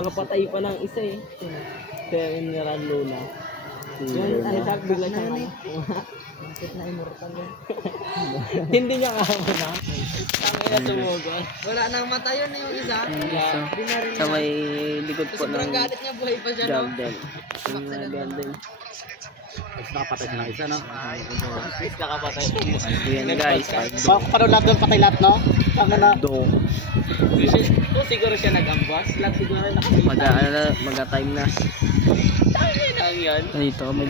nakapatay pa ng isa eh. General Luna. Yung ano siya, bigla siyang ano. Bakit na immortal yun? Hindi niya kamo na. Tangina sumugod. Wala nang mata yun yung isa. Sa may likod po ng Sobrang galit niya, buhay pa siya, no? garden. Yung mga garden. Nakapatay siya ng isa, no? Please nakapatay. Ayan guys. Paano lahat doon patay lahat, no? Tama na. Do. Kung siguro siya nag-ambas, lahat siguro nakapatay. Mag-time na. Tangina lang yan. Dito may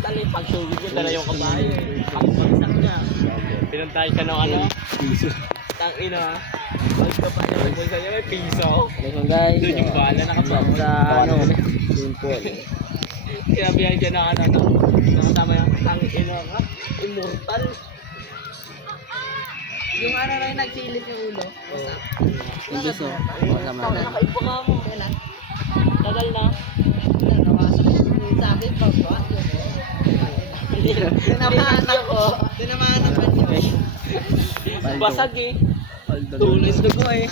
Mortal eh, pag-sugod niya dala yung kabayo. Pag-bagsak niya. Pinuntahan siya ng ano? Tangina. Pagkapan niya may bulsa niya, may piso. Ayun guys. Doon yung bala nakapagod. Sa ano, simple. Sinabihan siya na ano, nakasama yung tangina nga. Immortal. Yung ano lang yung nagsilit yung ulo. Hindi so. Masama na. Nakaipo ka mo. Kailan? Tagal na. Nawasak yung sabi, pagwa. Tinamahan ako. Tinamahan ako niyo. Basag eh. Aldo. Tulis dugo eh.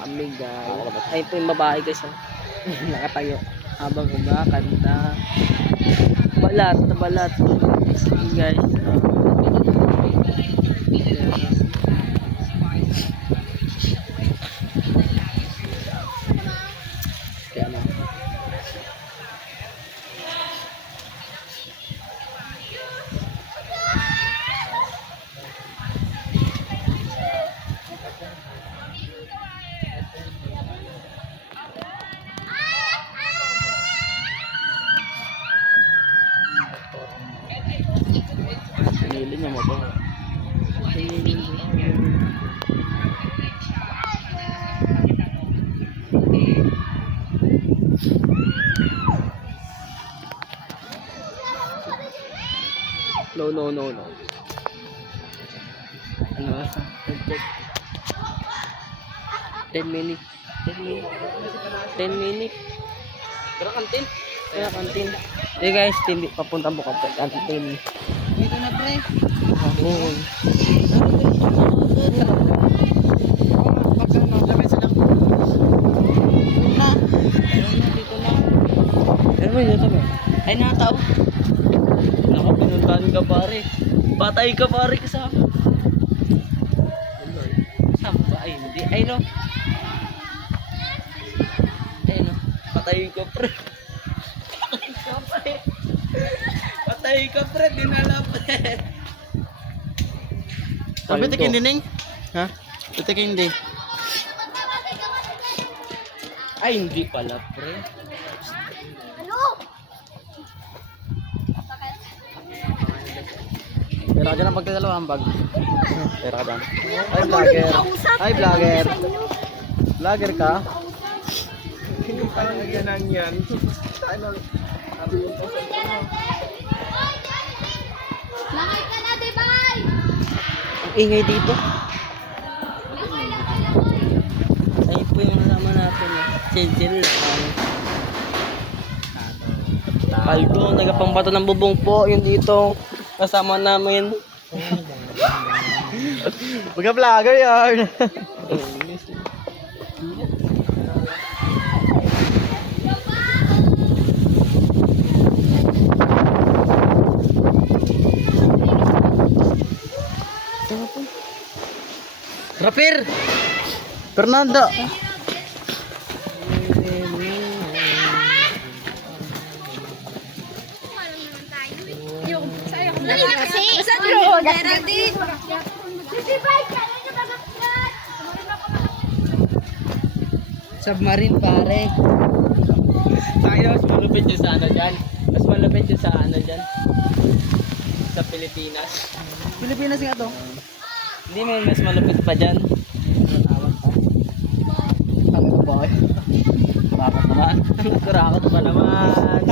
Kami guys. Ay po yung babae guys. Oh. Nakatayo. Habang kumakanta. Balat na balat. Guys. Kaya na. Pinili niya mo ba? No. Ano asa? 10 minutes. 10 minutes. Pero kantin. Kaya kantin. Eh guys, papunta mo kapag kantin. Dito na, pre. Oo. Dito na. Pero may dito ba? Ay, nakatao. Naku, pinuntahan ka pare. Patay ka pare kasama. Saan ba? Ay, hindi. Ay, no. Ay, no. Patay ka pre. Patay ka pre, dinala pre. Sabi tikin dining? Ha? Tikin din. Ay, hindi pala pre. Pero ka dyan ang pagkadalawang bag. Pero ka dyan. Ay, vlogger. Ay, vlogger. Vlogger ka? Hindi pa yan yan. Langay ka na, Debay! Ang ingay dito. Ayun po yung kasama natin. Chill. Paldo, nagapambato ng bubong po. Yung dito. Kasama namin. Mga vlogger yan. Rapir! Fernando! Dali na kasi. Basta bro. Geraldine. Sige, bye. Kaya nyo magagyan. Submarine pare. Tayo, mas malupit yung sa ano dyan. Mas malupit yung sa ano dyan. Sa Pilipinas. Pilipinas nga to. Hindi, may mas malupit pa dyan. Ano to ba? Bakit naman? Kurakot pa naman.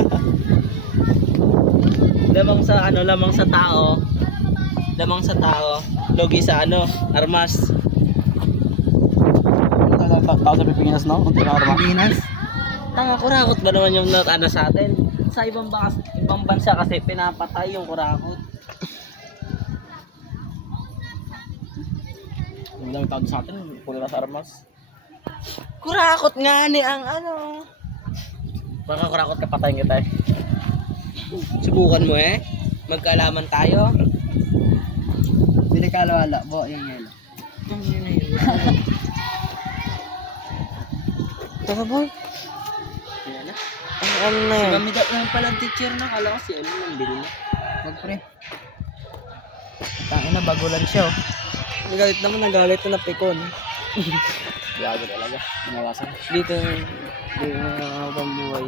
Lamang sa ano, lamang sa tao. Lamang sa tao. Logi sa ano, armas. Tao sa Pilipinas, no? Kung tinarama. Pinas. Tanga, kurakot ba naman yung ano sa atin? Sa ibang bansa kasi pinapatay yung kurakot. Ang dami tao sa atin, pula na sa armas. Kurakot nga ni ang ano. Baka kurakot ka, patayin kita eh. Subukan mo eh. Magkaalaman tayo. Bili ka alawala, bo, yung yelo. Tama boy. Yan na. Ang ano na Si yun? Mamigat lang pala teacher na. Kala ko si ano nang bili na. Wag pre. Tangin na, bago lang siya oh. Nagalit naman, nagalit na pikon. Gago talaga. Binawasan. Dito yung pambuhay.